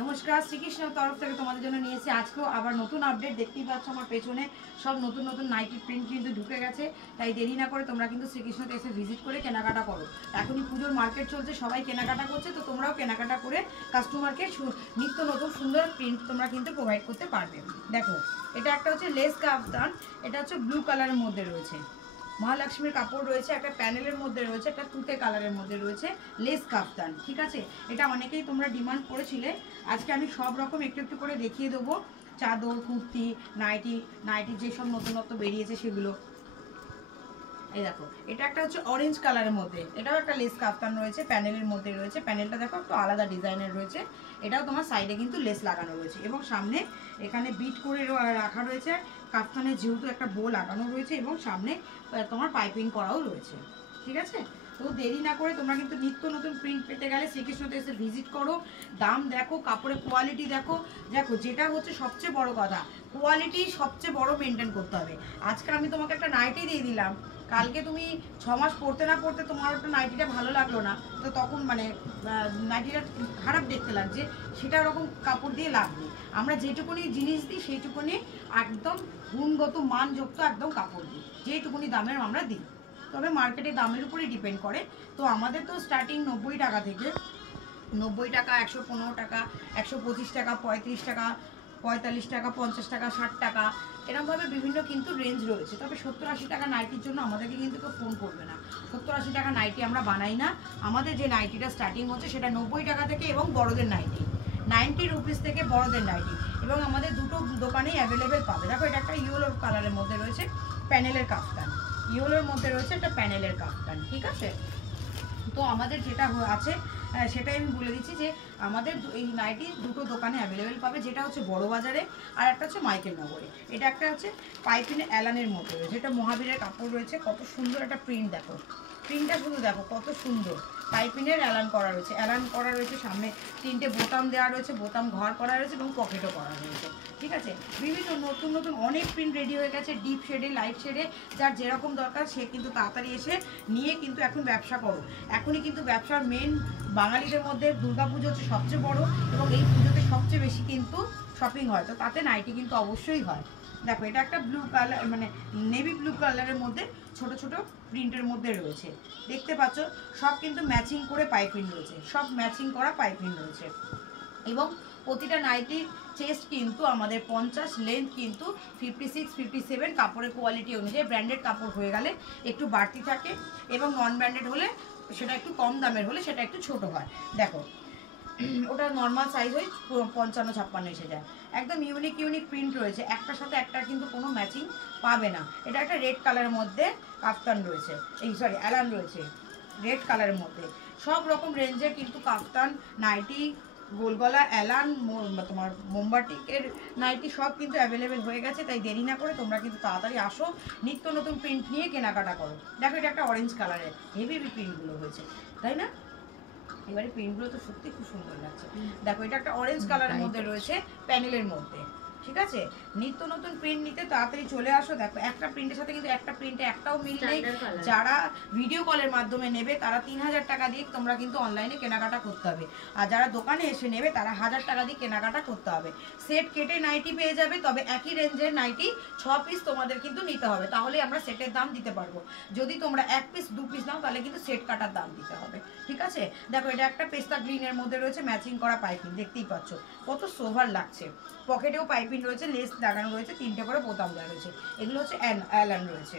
নমস্কার, শ্রীকৃষ্ণের তরফ থেকে তোমাদের জন্য নিয়েছি আজকেও আবার নতুন আপডেট। দেখতেই পাচ্ছ আমার পেছনে সব নতুন নতুন নাইটি প্রিন্ট কিন্তু ঢুকে গেছে। তাই দেরি না করে তোমরা কিন্তু শ্রীকৃষ্ণতে এসে ভিজিট করে কেনাকাটা করো। এখনই পুজোর মার্কেট চলছে, সবাই কেনাকাটা করছে, তো তোমরাও কেনাকাটা করে কাস্টমারকে নিত্য নতুন সুন্দর প্রিন্ট তোমরা কিন্তু প্রোভাইড করতে পারবে। দেখো, এটা একটা হচ্ছে লেস কাফতান, এটা হচ্ছে ব্লু কালারের মধ্যে রয়েছে, মহালক্ষ্মীর কাপড় রয়েছে, একটা প্যানেলের মধ্যে রয়েছে, একটা তুতে কালারের মধ্যে রয়েছে লেস কাফতান। ঠিক আছে, এটা অনেকেই তোমরা ডিমান্ড করেছিলে। আজকে আমি সব রকম একটু একটু করে দেখিয়ে দেবো। চাদর, কুর্তি, নাইটি যেসব নতুনত্ব বেরিয়েছে সেগুলো। এই দেখো, এটা একটা হচ্ছে অরেঞ্জ কালারের মধ্যে, এটাও একটা লেস কাফতান রয়েছে, প্যানেলের মধ্যে রয়েছে। প্যানেলটা দেখো একটু আলাদা ডিজাইনের রয়েছে। এটাও তোমার সাইডে কিন্তু লেস লাগানো রয়েছে এবং সামনে এখানে বিট করে রাখা রয়েছে। কাফতানের যেহেতু একটা বো লাগানো রয়েছে এবং সামনে তোমার পাইপিং করাও রয়েছে। ঠিক আছে, তো দেরি না করে তোমরা কিন্তু নিত্য নতুন প্রিন্ট পেতে গেলে শ্রীকৃষ্ণতে এসে ভিজিট করো। দাম দেখো, কাপড়ের কোয়ালিটি দেখো। দেখো, যেটা হচ্ছে সবচেয়ে বড় কথা, কোয়ালিটি সবচেয়ে বড় মেনটেন করতে হবে। আজকে আমি তোমাকে একটা নাইটি দিয়ে দিলাম, কালকে তুমি 6 মাস পরতে না পরতে তোমার ওটা নাইটিটা ভালো লাগলো না, তো তখন মানে নাইটিটা খারাপ দেখতে লাগছে, সেটা ওরকম কাপড় দিয়ে লাগবে। আমরা যেটুকুনি জিনিস দিই সেইটুকুনি একদম গুণগত মানযুক্ত একদম কাপড় দিই, যেটুকুনি দামের আমরা দিই। তবে মার্কেটের দামের উপরেই ডিপেন্ড করে। তো আমাদের তো স্টার্টিং 90 টাকা থেকে, 90 টাকা, 115 টাকা, 125 টাকা, 35 টাকা, 45 টাকা, 50 টাকা, 60 টাকা, এরকমভাবে বিভিন্ন কিন্তু রেঞ্জ রয়েছে। তবে 70-80 টাকা নাইটির জন্য আমাদেরকে কিন্তু কেউ ফোন করবে না। 70-80 টাকা নাইটি আমরা বানাই না। আমাদের যে নাইটিটা স্টার্টিং হচ্ছে সেটা 90 টাকা থেকে, এবং বড়দের নাইটি 90 রুপিস থেকে বড়দের নাইটি, এবং আমাদের দুটো দোকানেই অ্যাভেলেবেল পাবে। দেখো, এটা একটা ইয়েলো কালারের মধ্যে রয়েছে প্যানেলের কাফতান, ইয়েলোর মধ্যে রয়েছে একটা প্যানেলের কাফতান। ঠিক আছে, তো আমাদের যেটা আছে সেটাই আমি বলে দিচ্ছি যে আমাদের এই নাইটি দুটো দোকানে অ্যাভেলেবেল পাবে, যেটা হচ্ছে বড় বাজারে আর একটা হচ্ছে মাইকেল নগরে। এটা একটা হচ্ছে পাইপিনে অ্যালানের মধ্যে রয়েছে, এটা মহাবীরের কাপড় রয়েছে। কত সুন্দর একটা প্রিন্ট, দেখো প্রিন্টটা শুধু দেখো কত সুন্দর। পাইপিনের অ্যালান করা রয়েছে, অ্যালান করা রয়েছে, সামনে 3টে বোতাম দেওয়া রয়েছে, বোতাম ঘর করা রয়েছে এবং পকেটও করা রয়েছে। ঠিক আছে, বিভিন্ন নতুন নতুন অনেক প্রিন্ট রেডি হয়ে গেছে, ডিপ শেডে, লাইট শেডে, যার যেরকম দরকার সে কিন্তু তাড়াতাড়ি এসে নিয়ে কিন্তু এখন ব্যবসা করো। এখনই কিন্তু ব্যবসার মেন, বাঙালিদের মধ্যে দুর্গাপুজো হচ্ছে সবচেয়ে বড়, এবং এই পুজোতে সবচেয়ে বেশি কিন্তু শপিং হয়, তো তাতে নাইটি কিন্তু অবশ্যই হয়। দেখো, এটা একটা ব্লু কালার, মানে নেভি ব্লু কালারের মধ্যে ছোট ছোট প্রিন্টের মধ্যে রয়েছে, দেখতে পাচ্ছ। সব কিন্তু ম্যাচিং করে পাইপিং রয়েছে, সব ম্যাচিং করা পাইপিং রয়েছে। এবং প্রতিটা নাইটির চেস্ট কিন্তু আমাদের 50, লেন্থ কিন্তু 56, 57। কাপড়ের কোয়ালিটি অনুযায়ী ব্র্যান্ডেড কাপড় হয়ে গেলে একটু বাড়তি থাকে, এবং নন ব্র্যান্ডেড হলে সেটা একটু কম দামের হলে সেটা একটু ছোট হয়। দেখো, ওটা নর্মাল সাইজ হয় 55-56 এসে যায়। একদম ইউনিক ইউনিক প্রিন্ট রয়েছে, একটার সাথে একটা কিন্তু কোনো ম্যাচিং পাবে না। এটা একটা রেড কালারের মধ্যে কাফতান রয়েছে, এই সরি অ্যালান রয়েছে রেড কালারের মধ্যে। সব রকম রেঞ্জের কিন্তু কাফতান, নাইটি, গোলগলা, অ্যালান, তোমার মোমবাটিকের নাইটি সব কিন্তু অ্যাভেলেবেল হয়ে গেছে। তাই দেরি না করে তোমরা কিন্তু তাড়াতাড়ি আসো, নিত্য নতুন প্রিন্ট নিয়ে কেনাকাটা করো। দেখো, এটা একটা অরেঞ্জ কালারের হেভি প্রিন্টগুলো হয়েছে, তাই না? এবারে প্রিন্টগুলো তো সত্যি খুব সুন্দর লাগছে। দেখো, এটা একটা অরেঞ্জ কালারের মধ্যে রয়েছে প্যানেলের মধ্যে। ঠিক আছে, নিত্য নতুন প্রিন্ট নিতে তাড়াতাড়ি চলে আসো। দেখো, একটা প্রিন্টের সাথে কিন্তু একটা প্রিন্টে একটাও মিল নেই। যারা ভিডিও কলের মাধ্যমে নেবে তারা 3000 টাকা দিয়ে তোমরা কিন্তু অনলাইনে কেনাকাটা করতে হবে, আর যারা দোকানে এসে নেবে তারা 1000 টাকা দিয়ে কেনাকাটা করতে হবে। সেট কেটে নাইটি পেয়ে যাবে, তবে একই রেঞ্জের নাইটি 6 পিস তোমাদের কিন্তু নিতে হবে, তাহলে আমরা সেটের দাম দিতে পারবো। যদি তোমরা 1 পিস 2 পিস নাও তাহলে কিন্তু সেট কাটার দাম দিতে হবে। ঠিক আছে, দেখো, এটা একটা পেস্তা গ্রিনের মধ্যে রয়েছে, ম্যাচিং করা পাইপিং, দেখতেই পাচ্ছ কত সোভার লাগছে। পকেটেও পাইপিং রয়েছে, লেস লাগানো রয়েছে, 3টে করে বোতাম দেওয়া রয়েছে। এগুলো হচ্ছে অ্যালান রয়েছে।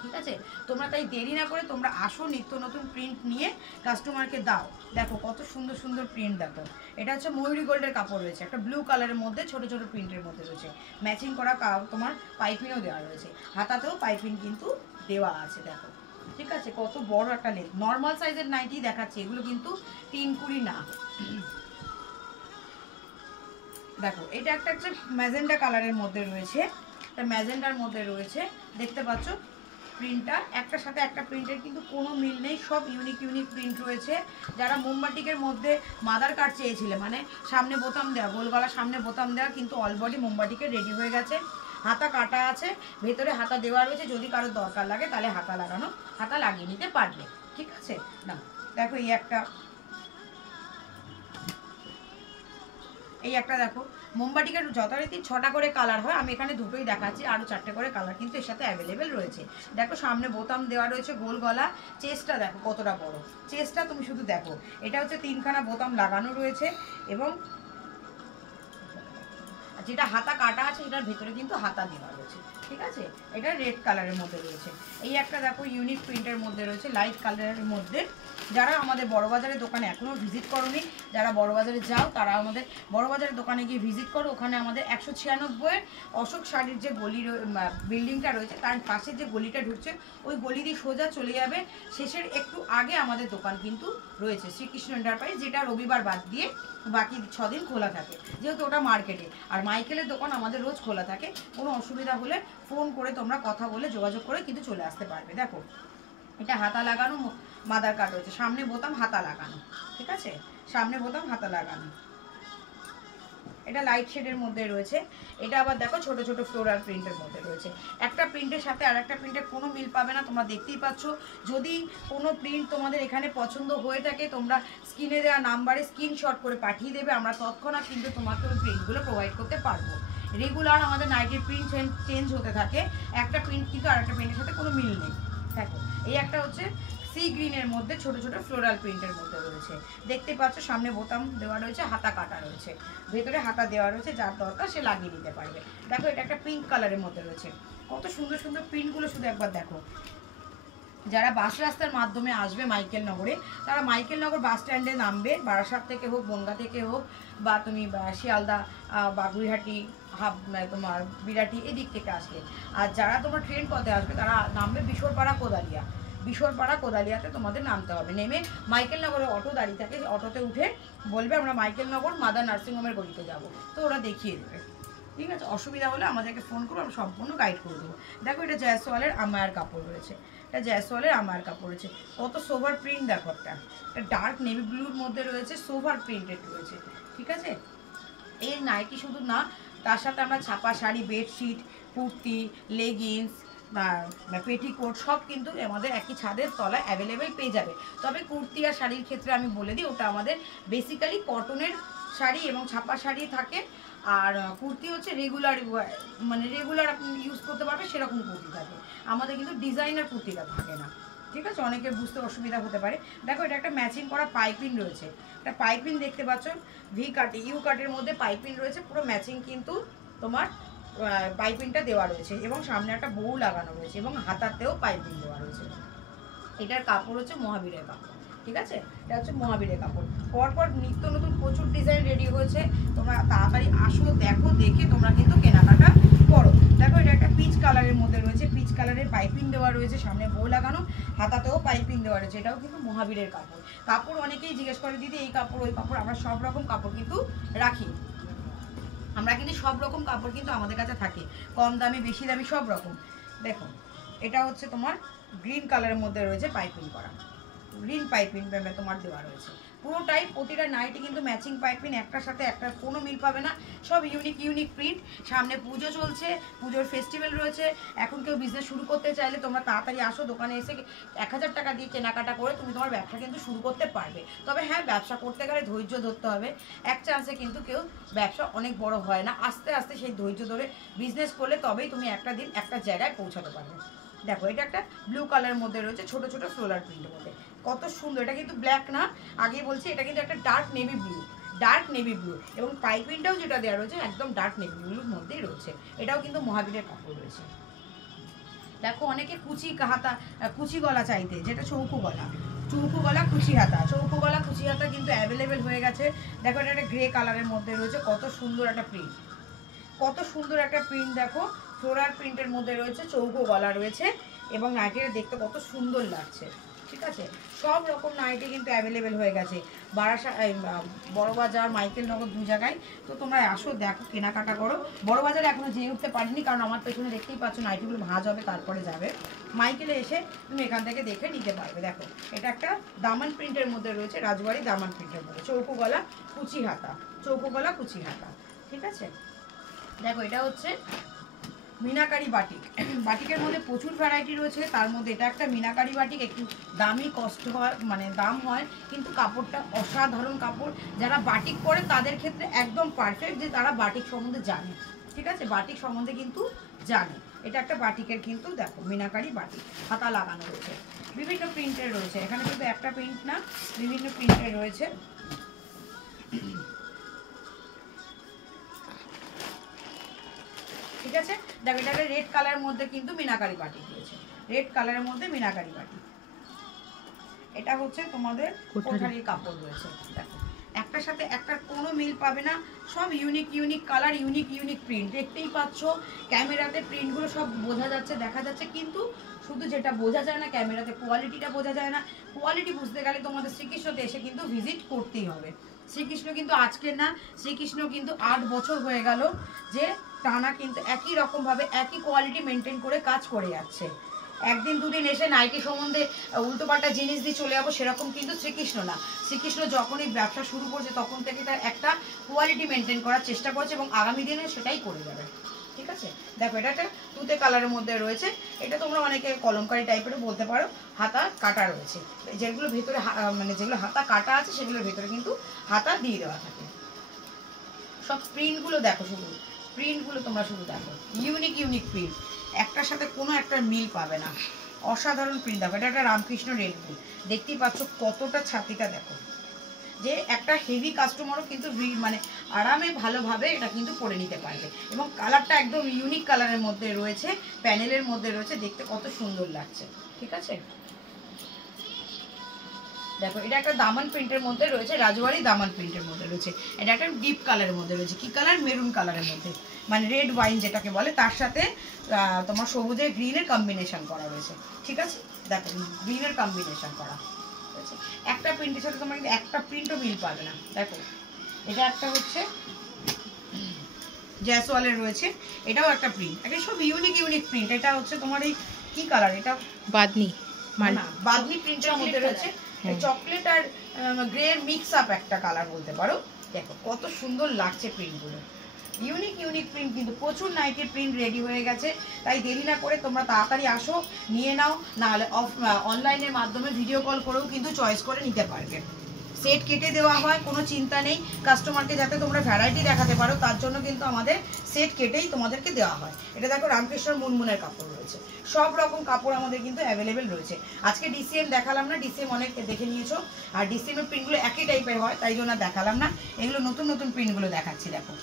ঠিক আছে, তোমরা তাই দেরি না করে তোমরা আসো, নিত্য নতুন প্রিন্ট নিয়ে কাস্টমারকে দাও। দেখো কত সুন্দর সুন্দর প্রিন্ট, দেখো এটা হচ্ছে ময়ূরী গোল্ডের কাপড় রয়েছে, একটা ব্লু কালারের মধ্যে ছোট ছোট প্রিন্টের মধ্যে রয়েছে, ম্যাচিং করা তোমার পাইপিংও দেওয়া রয়েছে, হাতাতেও পাইপিং কিন্তু দেওয়া আছে। দেখো, ঠিক আছে, কত বড় একটা লেন্থ। নর্মাল সাইজের নাইটি দেখাচ্ছে, এগুলো কিন্তু 3 না। দেখো, এটা একটা হচ্ছে ম্যাজেন্ডা কালারের মধ্যে রয়েছে, এটা ম্যাজেন্ডার মধ্যে রয়েছে, দেখতে পাচ্ছ প্রিন্টটা। একটার সাথে একটা প্রিন্টের কিন্তু কোনো মিল নেই, সব ইউনিক ইউনিক প্রিন্ট রয়েছে। যারা মোমবাটিকের মধ্যে মাদার কাট চেয়েছিলে, মানে সামনে বোতাম দেওয়া, গোলগলা সামনে বোতাম দেওয়া, কিন্তু অলবডি মোমবাটিকের রেডি হয়ে গেছে। হাতা কাটা আছে, ভেতরে হাতা দেওয়া রয়েছে, যদি কারো দরকার লাগে তাহলে হাতা লাগানো, হাতা লাগিয়ে নিতে পারবে। ঠিক আছে, না দেখো, এই একটা এই একটা দেখো, মোমবাটিকের যথারীতি 6টা করে কালার হয়, আমি এখানে দুটোই দেখাচ্ছি, আরও 4টে করে কালার কিন্তু এর সাথে অ্যাভেলেবেল রয়েছে। দেখো সামনে বোতাম দেওয়া রয়েছে, গোল গলা, চেস্টটা দেখো কতটা বড়, চেস্টটা তুমি শুধু দেখো। এটা হচ্ছে 3খানা বোতাম লাগানো রয়েছে, এবং যেটা হাতা কাটা আছে সেটার ভেতরে কিন্তু হাতা দেওয়া রয়েছে, ঠিক আছে। এটা রেড কালারের মধ্যে রয়েছে। এই একটা দেখো ইউনিক প্রিন্টের মধ্যে রয়েছে, লাইট কালারের মধ্যে। যারা আমাদের বড়বাজারের দোকানে এখনও ভিজিট করোনি, যারা বড়বাজারে যাও তারা আমাদের বড়বাজারের দোকানে গিয়ে ভিজিট করো। ওখানে আমাদের 196 অশোক শাড়ির যে গলি বিল্ডিংটা রয়েছে তার পাশে যে গলিটা ঢুকছে ওই গলি দিয়ে সোজা চলে যাবে, শেষের একটু আগে আমাদের দোকান কিন্তু রয়েছে শ্রীকৃষ্ণ এন্টারপ্রাইজ, যেটা রবিবার বাদ দিয়ে বাকি 6 দিন খোলা থাকে, যেহেতু ওটা মার্কেটে। আর মাইকেলের দোকান আমাদের রোজ খোলা থাকে। কোনো অসুবিধা হলে ফোন করে তোমরা কথা বলে যোগাযোগ করে কিন্তু চলে আসতে পারবে। দেখো এটা হাতা লাগানো মাদার কাট রয়েছে, সামনে বোতাম হাতা লাগানো, ঠিক আছে, সামনে বোতাম হাতা লাগানো। এটা লাইট শেডের মধ্যে রয়েছে। এটা আবার দেখো ছোট ছোট ফ্লোরাল প্রিন্টের মধ্যে রয়েছে। একটা প্রিন্টের সাথে আর একটা প্রিন্টের কোনো মিল পাবে না, তোমরা দেখতেই পাচ্ছ। যদি কোনো প্রিন্ট তোমাদের এখানে পছন্দ হয়ে থাকে তোমরা স্ক্রিনে দেওয়া নাম্বারে স্ক্রিনশট করে পাঠিয়ে দেবে, আমরা তৎক্ষণাৎ কিন্তু তোমাকে ওই প্রিন্টগুলো প্রোভাইড করতে পারবো। রেগুলার আমাদের নাইটের প্রিন্ট চেঞ্জ হতে থাকে, একটা প্রিন্ট কিন্তু আর একটা প্রিন্টের সাথে কোনো মিল নেই। দেখো এই একটা হচ্ছে সি গ্রিনের মধ্যে ছোট ছোট ফ্লোরাল প্রিন্টের মধ্যে রয়েছে, দেখতে পাচ্ছ। সামনে বোতাম দেওয়া রয়েছে, হাতা কাটা রয়েছে, ভেতরে হাতা দেওয়া রয়েছে, যার দরকার সে লাগিয়ে নিতে পারবে। দেখো এটা একটা পিঙ্ক কালারের মধ্যে রয়েছে, কত সুন্দর সুন্দর প্রিন্টগুলো শুধু একবার দেখো। যারা বাস রাস্তার মাধ্যমে আসবে মাইকেল নগরে, তারা মাইকেল নগর বাস স্ট্যান্ডে নামবে, বারাসাত থেকে হোক, বনগা থেকে হোক, বা তুমি শিয়ালদা বা গুইহাটি তোমার বিরাটি এদিক থেকে আসলে। আর যারা তোমার ট্রেন পথে আসবে তারা নামবে বিশোরপাড়া কোদালিয়া, বিশোরপাড়া কোদালিয়াতে তোমাদের নামতে হবে। নেমে মাইকেল নগরে অটো দাঁড়িয়ে থাকে, অটোতে উঠে বলবে আমরা মাইকেল নগর মাদার নার্সিংহোমের গলিতে যাব, তো ওরা দেখিয়ে দেবে, ঠিক আছে। অসুবিধা হলে আমাদেরকে ফোন করো, আমরা সম্পূর্ণ গাইড করে দেবো। দেখো এটা জয়সওয়ালের আমায়ার কাপড় রয়েছে, এটা জয়সওয়ালের আমায়ার কাপড় রয়েছে, কত সোভার প্রিন্ট দেখো। একটা ডার্ক নেভি ব্লুর মধ্যে রয়েছে, সোভার প্রিন্টেড রয়েছে, ঠিক আছে। এই নাইটি শুধু না, তার সাথে আমরা ছাপা sari, bedsheet, kurti, leggings, petticoat সব কিন্তু আমাদের একই ছাদের তলায় অ্যাভেলেবেল পেয়ে যাবে। তবে কুর্তি আর শাড়ির ক্ষেত্রে আমি বলে দিই, ওটা আমাদের বেসিক্যালি কটনের শাড়ি এবং ছাপা শাড়ি থাকে, আর কুর্তি হচ্ছে রেগুলার, মানে রেগুলার আপনি ইউজ করতে পারবে সেরকম কুর্তি থাকে। আমাদের কিন্তু ডিজাইনার কুর্তিটা থাকে না, ঠিক আছে, অনেকের বুঝতে অসুবিধা হতে পারে। দেখো এটা একটা ম্যাচিং করা পাইপিং রয়েছে, একটা পাইপিং দেখতে পাচ্ছ, ভি কাটে ইউ কাটের মধ্যে পাইপিং রয়েছে, পুরো ম্যাচিং কিন্তু তোমার পাইপিংটা দেওয়া রয়েছে, এবং সামনে একটা বউ লাগানো রয়েছে, এবং হাতাতেও পাইপিং দেওয়া রয়েছে। এটার কাপড় হচ্ছে মহাবীরের কাপড়, ঠিক আছে, এটা হচ্ছে মহাবীরের কাপড়। পরপর নিত্য নতুন প্রচুর ডিজাইন রেডি হয়েছে, তোমরা তাড়াতাড়ি আসো, দেখো, দেখে তোমরা কিন্তু কেনাকাটা করো। দেখো এটা একটা পিচ কালারের মধ্যে রয়েছে, পিচ কালারের পাইপিং দেওয়া রয়েছে, সামনে বউ লাগানো, হাতাতেও পাইপিং দেওয়া রয়েছে। এটাও কিন্তু মহাবীরের কাপড়। কাপড় অনেকেই জিজ্ঞেস করে দিদি এই কাপড় ওই কাপড়, আমরা সব রকম কাপড় কিন্তু রাখি, আমরা কিন্তু সব রকম কাপড় কিন্তু আমাদের কাছে থাকে, কম দামি বেশি দামি সব রকম। দেখো এটা হচ্ছে তোমার গ্রিন কালারের মধ্যে রয়েছে, পাইপিং করা গ্রিন পাইপিং তোমার দেওয়া রয়েছে পুরোটাই। প্রতিটা নাইটি কিন্তু ম্যাচিং পাইপিং, একটার সাথে একটার কোনো মিল পাবে না, সব ইউনিক ইউনিক প্রিন্ট। সামনে পুজো চলছে, পুজোর ফেস্টিভ্যাল রয়েছে, এখন কেউ বিজনেস শুরু করতে চাইলে তোমরা তাড়াতাড়ি আসো, দোকানে এসে 1000 টাকা দিয়ে কেনাকাটা করে তুমি তোমার ব্যবসা কিন্তু শুরু করতে পারবে। তবে হ্যাঁ, ব্যবসা করতে গেলে ধৈর্য ধরতে হবে, এক চান্সে কিন্তু কেউ ব্যবসা অনেক বড় হয় না, আস্তে আস্তে সেই ধৈর্য ধরে বিজনেস করলে তবেই তুমি একটা দিন একটা জায়গায় পৌঁছাতে পারবে। দেখো এটা একটা ব্লু কালারের মধ্যে রয়েছে, ছোট ছোট ফ্লোরাল প্রিন্টের মধ্যে, কত সুন্দর। এটা কিন্তু ব্ল্যাক না, আগে বলছি এটা কিন্তু একটা dark navy blue, dark navy blue, এবং পাইপিংটাও যেটা দেওয়া রয়েছে একদম ডার্ক নেভি ব্লুর মধ্যেই রয়েছে। এটাও কিন্তু মহাবীরের কাপড় রয়েছে। দেখো অনেকে কুচি হাতা, কুচি গলা চাইতে, যেটা চৌকো গলা, চৌকো গলা কুচি হাতা, চৌকো গলা কুচি হাতা কিন্তু অ্যাভেলেবেল হয়ে গেছে। দেখো এটা একটা গ্রে কালারের মধ্যে রয়েছে, কত সুন্দর একটা প্রিন্ট, কত সুন্দর একটা প্রিন্ট। দেখো ফ্লোরাল প্রিন্টের মধ্যে রয়েছে, চৌকো গলা রয়েছে, এবং নাইটিটা দেখতে কত সুন্দর লাগছে, ঠিক আছে। সব রকম নাইটি কিন্তু অ্যাভেলেবেল হয়ে গেছে বড়বাজার, মাইকেল নগর, দু জায়গায়। তো তোমরা আসো, দেখো, কেনাকাটা করো। বড়বাজারে এখনো যেয়ে উঠতে পারিনি, কারণ আমার পেছনে দেখতেই পাচ্ছ নাইটিগুলো ভাঁজ হবে তারপরে যাবে। মাইকেলে এসে তুমি এখান থেকে দেখে নিতে পারবে। দেখো এটা একটা দামান প্রিন্টের মধ্যে রয়েছে, রাজবাড়ি দামান প্রিন্টের মধ্যে, চৌকো গলা কুচি হাতা, চৌকো গলা কুচি হাতা, ঠিক আছে। দেখো এটা হচ্ছে মিনাকারি বাটিক। বাটিকের মধ্যে প্রচুর ভ্যারাইটি রয়েছে, তার মধ্যে এটা একটা মিনাকারি বাটিক। একটু দামি কষ্ট হয়, মানে দাম হয়, কিন্তু কাপড়টা অসাধারণ কাপড়। যারা বাটিক পরে তাদের ক্ষেত্রে একদম পারফেক্ট, যে তারা বাটিক সম্বন্ধে জানে। ঠিক আছে, বাটিক সম্বন্ধে কিন্তু জানে। এটা একটা বাটিকের কিন্তু দেখো মিনাকারি বাটিক, হাতা লাগানো রয়েছে, বিভিন্ন প্রিন্টের রয়েছে। এখানে কিন্তু একটা প্রিন্ট না, বিভিন্ন প্রিন্টের রয়েছে। ঠিক আছে, দেখো এটা রেড কালারের মধ্যে কিন্তু মিনাকারি বাটিক রয়েছে, রেড কালারের মধ্যে মিনাকারি বাটিক। এটা হচ্ছে তোমাদের কোঠারির কাপড় রয়েছে। দেখো একটার সাথে একটার কোনো মিল পাবে না, সব unique unique colour, unique unique print. দেখতেই পাচ্ছ ক্যামেরাতে প্রিন্টগুলো সব বোঝা যাচ্ছে, দেখা যাচ্ছে, কিন্তু শুধু যেটা বোঝা যায় না ক্যামেরাতে, কোয়ালিটিটা বোঝা যায় না। কোয়ালিটি বুঝতে গেলে তোমাদের শ্রীকৃষ্ণতে এসে কিন্তু ভিজিট করতেই হবে। শ্রীকৃষ্ণ কিন্তু আজকের না, শ্রীকৃষ্ণ কিন্তু 8 বছর হয়ে গেল যে টানা কিন্তু একই রকমভাবে একই কোয়ালিটি মেনটেন করে কাজ করে যাচ্ছে। একদিন দুদিন এসে নাইটি সম্বন্ধে উল্টোপাল্টা জিনিস দিয়ে চলে যাবো সেরকম কিন্তু শ্রীকৃষ্ণ না। শ্রীকৃষ্ণ যখনই ব্যবসা শুরু করছে তখন থেকে তার একটা কোয়ালিটি মেনটেন করার চেষ্টা করছে এবং আগামী দিনে সেটাই করে যাবে। ঠিক আছে, দেখো এটা একটা তুতে কালারের মধ্যে রয়েছে। এটা তোমরা অনেকে কলমকারি টাইপেরও বলতে পারো। হাতা কাটা রয়েছে, যেগুলো ভেতরে মানে যেগুলো হাতা কাটা আছে সেগুলোর ভেতরে কিন্তু হাতা দিয়ে দেওয়া থাকে। সব প্রিন্টগুলো দেখো, শুধু প্রিন্টগুলো তোমরা শুধু দেখো, ইউনিক ইউনিক প্রিন্ট, একটার সাথে কোনো একটা মিল পাবে না। অসাধারণ প্রিন্ট। দেখো এটা একটা রামকৃষ্ণ রেড ফুল, দেখতেই পাচ্ছ কতটা ছাতিটা। দেখো যে একটা হেভি কাস্টমারও কিন্তু মানে আরামে ভালোভাবে এটা কিন্তু পরে নিতে পারবে। এবং কালারটা একদম ইউনিক কালারের মধ্যে রয়েছে, প্যানেলের মধ্যে রয়েছে, দেখতে কত সুন্দর লাগছে। ঠিক আছে, দেখো এটা একটা দামান প্রিন্টের মধ্যে রয়েছে, রাজওয়ারি দামান প্রিন্টের মধ্যে রয়েছে। এটা একটা ডিপ কালারের মধ্যে রয়েছে, কি কালার, মেরুন কালারের মধ্যে, মানে রেড ওয়াইন যেটাকে বলে, তার সাথে তোমার সবুজের গ্রিনের কম্বিনেশন করা রয়েছে। ঠিক আছে, দেখো গ্রিনের কম্বিনেশন করা রয়েছে। একটা প্রিন্টের সাথে তোমার কিন্তু একটা প্রিন্টও মিল পাবে না। দেখো এটা একটা হচ্ছে জয়সওয়ালের রয়েছে, এটাও একটা প্রিন্ট, এটা সব ইউনিক ইউনিক প্রিন্ট। এটা হচ্ছে তোমার এই কি কালার, এটা বাদনি, না বাদনি প্রিন্টের মধ্যে রয়েছে, চকলেট আর গ্রে মিক্স আপ একটা কালার বলতে পারো। দেখো কত সুন্দর লাগছে প্রিন্টগুলো, ইউনিক ইউনিক প্রিন্ট। কিন্তু প্রচুর নাইটির প্রিন্ট রেডি হয়ে গেছে, তাই দেরি না করে তোমরা তাড়াতাড়ি আসো, নিয়ে নাও। নাহলে অনলাইনের মাধ্যমে ভিডিও কল করেও কিন্তু চয়েস করে নিতে পারবে। সেট কেটে দেওয়া হয়, কোনো চিন্তা নেই। কাস্টমারকে যাতে তোমরা ভ্যারাইটি দেখাতে পারো তার জন্য কিন্তু আমাদের সেট কেটেই তোমাদেরকে দেওয়া হয়। এটা দেখো রামকৃষ্ণ মুনমুনের কাপড় রয়েছে, সব রকম কাপড় আমাদের কিন্তু অ্যাভেলেবেল রয়েছে। আজকে ডিসিএম দেখালাম না, ডিসিএম অনেক দেখে নিয়েছো, আর ডিসিএমের প্রিন্টগুলো একই টাইপের হয়, তাই জন্য দেখালাম না। এগুলো নতুন নতুন প্রিন্টগুলো দেখাচ্ছি। দেখো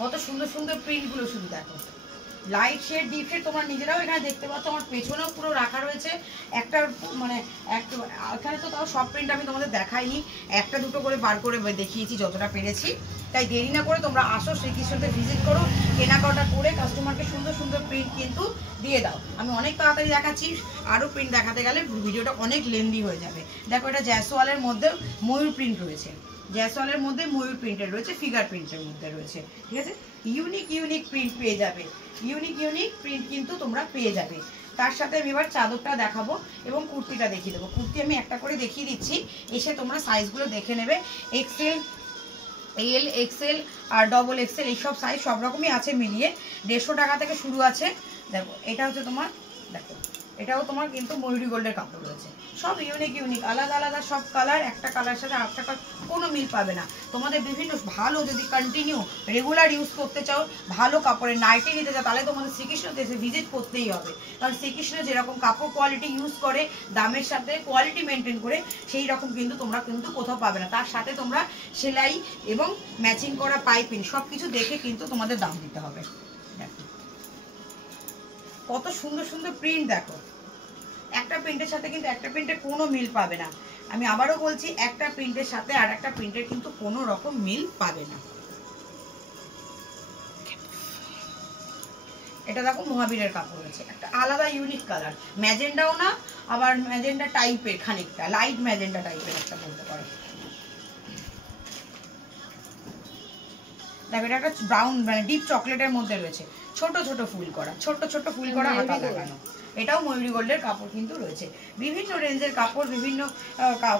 কত সুন্দর সুন্দর প্রিন্টগুলো, শুধু দেখো লাইট শেড ডিপ শেড তোমরা নিজেরাও এখানে দেখতে পাচ্ছ। আমার পেছনেও পুরো রাখা রয়েছে একটা, মানে এখানে তো তাও সব প্রিন্ট আমি তোমাদের দেখাইনি, একটা দুটো করে বার করে দেখিয়েছি যতটা পেরেছি। তাই দেরি না করে তোমরা আসো, শ্রীকৃষ্ণতে ভিজিট করো, কেনাকাটা করে কাস্টমারকে সুন্দর সুন্দর প্রিন্ট কিন্তু দিয়ে দাও। আমি অনেক তাড়াতাড়ি দেখাচ্ছি, আরও প্রিন্ট দেখাতে গেলে ভিডিওটা অনেক লেন্দি হয়ে যাবে। দেখো এটা জয়সওয়ালের মধ্যে ময়ূর প্রিন্ট রয়েছে, জয়সওয়ালের মধ্যে ময়ূর প্রিন্টের রয়েছে, ফিগার প্রিন্টের মধ্যে রয়েছে। ঠিক আছে, ইউনিক ইউনিক প্রিন্ট পেয়ে যাবে, ইউনিক ইউনিক প্রিন্ট কিন্তু তোমরা পেয়ে যাবে। তার সাথে আমি এবার চাদরটা দেখাবো এবং কুর্তিটা দেখিয়ে দেবো। কুর্তি আমি একটা করে দেখিয়ে দিচ্ছি, এসে তোমরা সাইজগুলো দেখে নেবে। এক্সেল, এল, এক্সেল আর ডবল এক্সেল এইসব সাইজ সব রকমই আছে মিলিয়ে। 150 টাকা থেকে শুরু আছে। দেখো এটা হচ্ছে তোমার, দেখো এটাও তোমার কিন্তু ময়ূরী গোল্ডের কাপড় রয়েছে, সব ইউনিক ইউনিক, আলাদা আলাদা সব কালার, একটা কালার সাথে আরেকটা কালার কোনো মিল পাবে না। তোমাদের বিভিন্ন ভালো যদি কন্টিনিউ রেগুলার ইউজ করতে চাও, ভালো কাপড়ের নাইটি নিতে চাও, তাহলে তোমাদের শ্রীকৃষ্ণতে এসে ভিজিট করতেই হবে। কারণ শ্রীকৃষ্ণ যেরকম কাপড় কোয়ালিটি ইউজ করে, দামের সাথে কোয়ালিটি মেনটেন করে, সেই রকম কিন্তু তোমরা কিন্তু কোথাও পাবে না। তার সাথে তোমরা সেলাই এবং ম্যাচিং করা পাইপিং সব কিছু দেখে কিন্তু তোমাদের দাম দিতে হবে। দেখো কত সুন্দর সুন্দর প্রিন্ট, দেখো একটা প্রিন্টের সাথে কিন্তু একটা প্রিন্টের কোনো মিল পাবে না। আমি আবারও বলছি, একটা প্রিন্টের সাথে আর একটা প্রিন্টের কিন্তু কোনো রকম মিল পাবে না। এটা দেখো মহাবীরের কাপড় আছে, একটা আলাদা ইউনিক কালার, ম্যাজেন্ডাও না, আবার ম্যাজেন্ডা টাইপের, খানিকটা লাইট ম্যাজেন্ডা টাইপের একটা বলতে পারো। দেখো এটা একটা ব্রাউন, মানে ডিপ চকলেটের মধ্যে রয়েছে, ছোট ছোট ফুল করা, ছোট ছোট ফুল করা, হাতা লাগানো। এটাও ময়ূরী গোল্ডের কাপড় কিন্তু রয়েছে। বিভিন্ন রেঞ্জের কাপড়, বিভিন্ন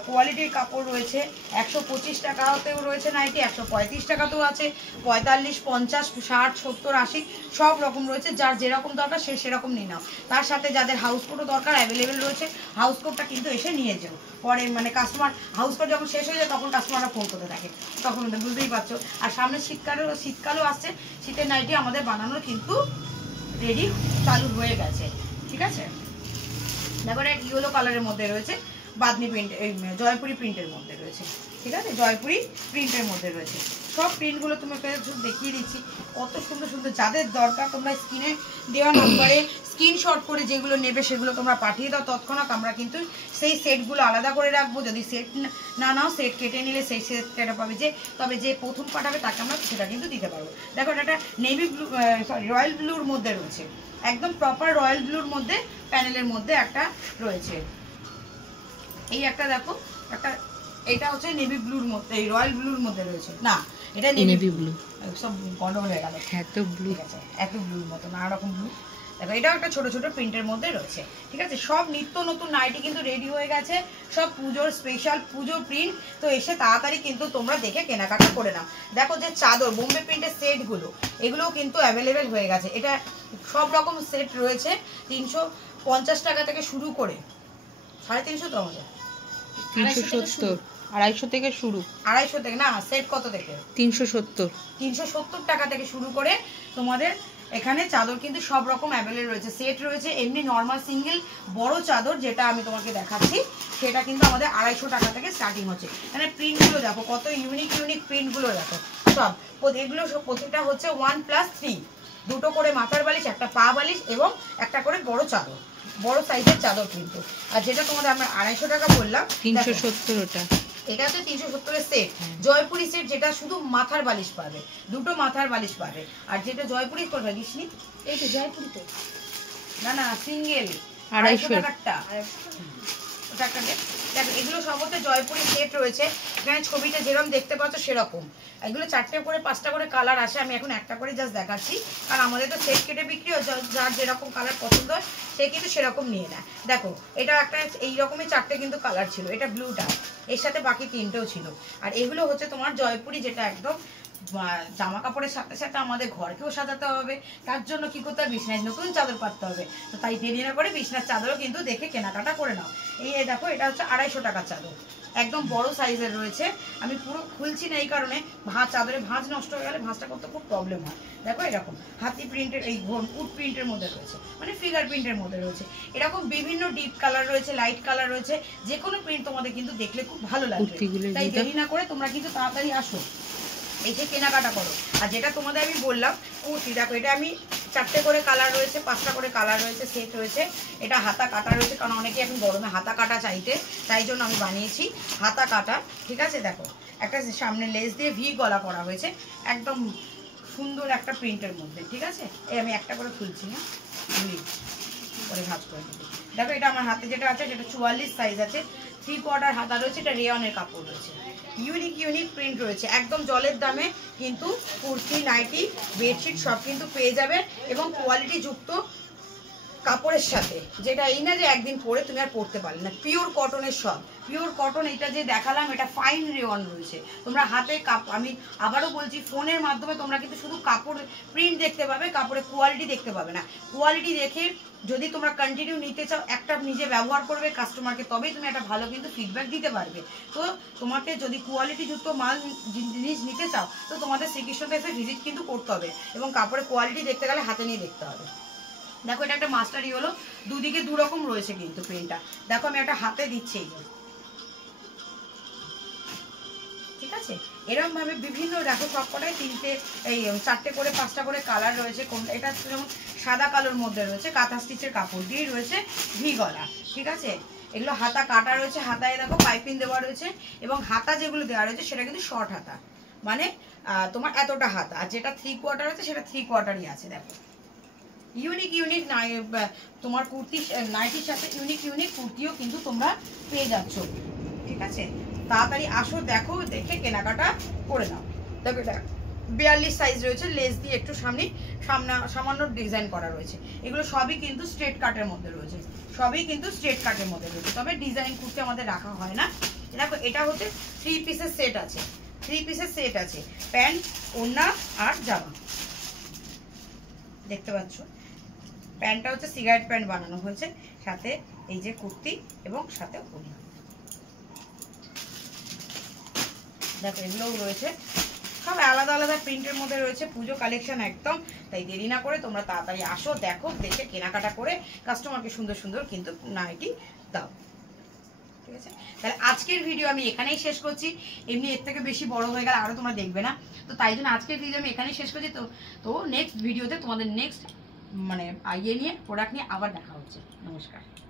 কোয়ালিটির কাপড় রয়েছে। 125 টাকাতেও রয়েছে নাইটি, 135 টাকাতেও আছে, 45, 50, 60, 70, 80 সব রকম রয়েছে। যার যেরকম দরকার সে সেরকম নিয়ে নাও। তার সাথে যাদের হাউস কোটও দরকার অ্যাভেলেবেল রয়েছে। হাউস কোটটা কিন্তু এসে নিয়ে যাও। পরে মানে কাস্টমার হাউস কোট যখন শেষ হয়ে যায় তখন কাস্টমাররা ফোন করতে থাকে, তখন বুঝতেই পারছো। আর সামনে শীতকালও আসছে, শীতের নাইটি আমাদের বানানোর কিন্তু রেডি চালু হয়ে গেছে। ঠিক আছে, দেখো এটা ইয়েলো কালারের মধ্যে রয়েছে, বাদনি প্রিন্ট, জয়পুরি প্রিন্টের মধ্যে রয়েছে। ঠিক আছে, জয়পুরি প্রিন্টের মধ্যে রয়েছে। সব প্রিন্টগুলো তোমাকে দেখিয়ে দিচ্ছি, কত সুন্দর সুন্দর। যাদের দরকার তোমরা স্ক্রিনে দেওয়া নাম্বারে স্ক্রিনশট করে যেগুলো নেবে সেগুলো তোমরা পাঠিয়ে দাও তৎক্ষণাৎ। আমরা কিন্তু সেই সেটগুলো আলাদা করে রাখবো। যদি সেট না নাও, সেট কেটে নিলে সেই সেটটা পাবে যে, তবে যে প্রথম পাঠাবে তাকে আমরা সেটা কিন্তু দিতে পারবো। দেখো এটা নেভি ব্লু, সরি রয়্যাল ব্লুর মধ্যে রয়েছে, একদম প্রপার রয়্যাল ব্লুর মধ্যে প্যানেলের মধ্যে একটা রয়েছে। এই একটা দেখো, একটা এটা হচ্ছে নেভি ব্লুর মধ্যে, এই রয়্যাল ব্লুর মধ্যে রয়েছে। না, এটা নেভি ব্লু, সব গন্ডগোল হয়ে গেল। এত ব্লু, এত ব্লুর মতো নানা রকম ব্লু। দেখো এটাও একটা ছোট ছোট প্রিন্টের মধ্যে রয়েছে। ঠিক আছে, সব নিত্য নতুন নাইটি কিন্তু রেডি হয়ে গেছে, সব পুজোর স্পেশাল পুজো প্রিন্ট। তো এসে তাড়াতাড়ি কিন্তু তোমরা দেখে কেনাকাটা করে নাও। দেখো যে চাদর বোম্বে প্রিন্টের সেটগুলো, এগুলোও কিন্তু অ্যাভেলেবেল হয়ে গেছে। এটা সব রকম সেট রয়েছে, 350 টাকা থেকে শুরু করে 350 তো আমাদের 370, 250 থেকে শুরু। 250 থেকে না, সেট কত থেকে? 370 টাকা থেকে শুরু করে তোমাদের এখানে চাদর কিন্তু সব রকম অ্যাভেলেবল রয়েছে। সেট রয়েছে, এমনি নর্মাল সিঙ্গেল বড় চাদর যেটা আমি তোমাকে দেখাচ্ছি সেটা কিন্তু আমাদের 250 টাকা থেকে স্টার্টিং হচ্ছে। মানে প্রিন্টগুলো দেখো কত ইউনিক ইউনিক প্রিন্টগুলো দেখো। সব এগুলো সব প্রতিটা হচ্ছে 1+3, দুটো করে মাথার বালিশ, একটা পা বালিশ এবং একটা করে বড় চাদর, বড় সাইজের চাদর কিন্তু। আর যেটা তোমাদের আমরা 250 টাকা বললাম 370, ওটা এটা হচ্ছে 370 এর সেট। জয়পুরি সেট যেটা শুধু মাথার বালিশ পাবে, দুটো মাথার বালিশ পাবে। আর যেটা জয়পুরি করবে দিসনি, এই তো জয়পুরি তো না না সিঙ্গেল 250 টাকারটা। দেখো এগুলো সব হচ্ছে জয়পুরি সেট রয়েছে। এখানে ছবিটা যেরকম দেখতে পাচ্ছ সেরকম এগুলো 4টে করে 5টা করে কালার আসে। আমি এখন একটা করে জাস্ট দেখাচ্ছি, কারণ আমাদের তো সেট কেটে বিক্রি হয়, যার যেরকম কালার পছন্দ হয় সে কিন্তু সেরকম নিয়ে নেয়। দেখো এটা একটা এইরকমই 4টে কিন্তু কালার ছিল, এটা ব্লুটা, এর সাথে বাকি 3টেও ছিল। আর এগুলো হচ্ছে তোমার জয়পুরি, যেটা একদম জামা কাপড়ের সাথে সাথে আমাদের ঘরকেও সাজাতে হবে, তার জন্য কি করতে হবে, বিছনায় নতুন চাদর পাততে হবে। তো তাই দেরি না করে বিছনার চাদরও কিন্তু দেখে কেনাকাটা করে নাও। এই দেখো এটা হচ্ছে 250 টাকার চাদর, একদম বড় সাইজের রয়েছে। আমি পুরো খুলছি না এই কারণে, চাদরে ভাঁজ নষ্ট হয়ে গেলে ভাঁজটা করতে খুব প্রবলেম হয়। দেখো এরকম হাতি প্রিন্টের, এই উড প্রিন্টের মধ্যে রয়েছে, মানে ফিগার প্রিন্টের মধ্যে রয়েছে। এরকম বিভিন্ন ডিপ কালার রয়েছে, লাইট কালার রয়েছে, যে কোনো প্রিন্ট তোমাদের কিন্তু দেখলে খুব ভালো লাগবে। তাই দেরি না করে তোমরা কিন্তু তাড়াতাড়ি আসো, এসে কেনাকাটা করো। আর যেটা তোমাদের আমি বললাম কুর্তি, দেখো এটা আমি 4টে করে কালার রয়েছে, 5টা করে কালার রয়েছে, সেট রয়েছে। এটা হাতা কাটা রয়েছে, কারণ অনেকে এখন গরমে হাতা কাটা চাইতে, তাই জন্য আমি বানিয়েছি হাতা কাটা। ঠিক আছে, দেখো একটা সামনে লেস দিয়ে ভি গলা করা হয়েছে, একদম সুন্দর একটা প্রিন্টের মধ্যে। ঠিক আছে, এই আমি একটা করে খুলছি না, পরে ভাঁজ করে দিচ্ছি। দেখো এটা আমার হাতে যেটা আছে সেটা 44 সাইজ আছে, 3/4 হাতা রয়েছে, এটা রেয়নের কাপড় রয়েছে। ইউনিক ইউনিক প্রিন্ট রয়েছে, একদম জলের দামে কিন্তু কুর্তি, নাইটি, বেডশিট সব কিন্তু পেয়ে যাবে, এবং কোয়ালিটি যুক্ত কাপড়ের সাথে, যেটা এই না যে একদিন পরে তুমি আর পরতে পারলে না। পিওর কটনের সব, পিওর কটন। এটা যে দেখালাম এটা ফাইন রেওয়ান রয়েছে। তোমরা হাতে আমি আবারও বলছি, ফোনের মাধ্যমে তোমরা কিন্তু শুধু কাপড় প্রিন্ট দেখতে পাবে, কাপড়ের কোয়ালিটি দেখতে পাবে না। কোয়ালিটি দেখে যদি তোমরা কন্টিনিউ নিতে চাও, একটা নিজে ব্যবহার করবে কাস্টমারকে, তবেই তুমি একটা ভালো কিন্তু ফিডব্যাক দিতে পারবে। তো তোমাকে যদি কোয়ালিটি যুক্ত মাল জিনিস নিতে চাও, তো তোমাদের শ্রীকৃষ্ণতে এসে ভিজিট কিন্তু করতে হবে, এবং কাপড়ের কোয়ালিটি দেখতে গেলে হাতে নিয়ে দেখতে হবে। দেখো এটা একটা মাস্টারি হলো, দুদিকে দুরকম রয়েছে কিন্তু প্রিন্টটা। দেখো আমি একটা হাতে দিচ্ছি, এই যে ঠিক আছে, এরকম ভাবে বিভিন্ন দেখো সবকটাই 4টে করে 5টা করে কালার রয়েছে। এটা যেমন সাদা কালোর মধ্যে রয়েছে, কাঁথা স্টিচের কাপড় দিয়ে রয়েছে, ভি গলা। ঠিক আছে, এগুলো হাতা কাটা রয়েছে, হাতায় দেখো পাইপিং দেওয়া রয়েছে, এবং হাতা যেগুলো দেওয়া রয়েছে সেটা কিন্তু শর্ট হাতা, মানে তোমার এতটা হাতা। আর যেটা 3/4 আছে সেটা 3/4ই আছে। দেখো ইউনিক ইউনিক তোমার কুর্তি নাইটির সাথে ইউনিক ইউনিক কুর্তিও কিন্তু তোমরা পেয়ে যাচ্ছ। ঠিক আছে, তাড়াতাড়ি আসো, দেখো, দেখে কেনাকাটা করে নাও। দেখো এটা 42 সাইজ রয়েছে, লেস দিয়ে একটু সামান্য ডিজাইন করা রয়েছে। এগুলো সবই কিন্তু স্ট্রেট কাটের মধ্যে রয়েছে, তবে ডিজাইন কুর্তি আমাদের রাখা হয় না। দেখো এটা হচ্ছে 3 পিসের সেট আছে, 3 পিসের সেট আছে, প্যান্ট, ওড়না আর জামা। দেখতে পাচ্ছ প্যান্টটা হচ্ছে সিগারেট প্যান্ট বানানো হয়েছে, সাথে এই যে কুর্তি এবং সাথে ওড়না। দেখো এগুলোও রয়েছে, সব আলাদা আলাদা প্রিন্টের মধ্যে রয়েছে, পুজো কালেকশন একদম। তাই দেরি না করে তোমরা তাড়াতাড়ি আসো, দেখো, দেখে কেনাকাটা করে কাস্টমারকে সুন্দর সুন্দর কিন্তু নাইটি দাও। ঠিক আছে, তাহলে আজকের ভিডিও আমি এখানেই শেষ করছি। এমনি এর থেকে বেশি বড় হয়ে গেলে আরো তোমরা দেখবে না, তো তাই জন্য আজকের ভিডিও আমি এখানেই শেষ করছি। তো নেক্সট ভিডিওতে তোমাদের নেক্সট মানে ইয়ে নিয়ে, প্রোডাক্ট নিয়ে আবার দেখা হচ্ছে। নমস্কার।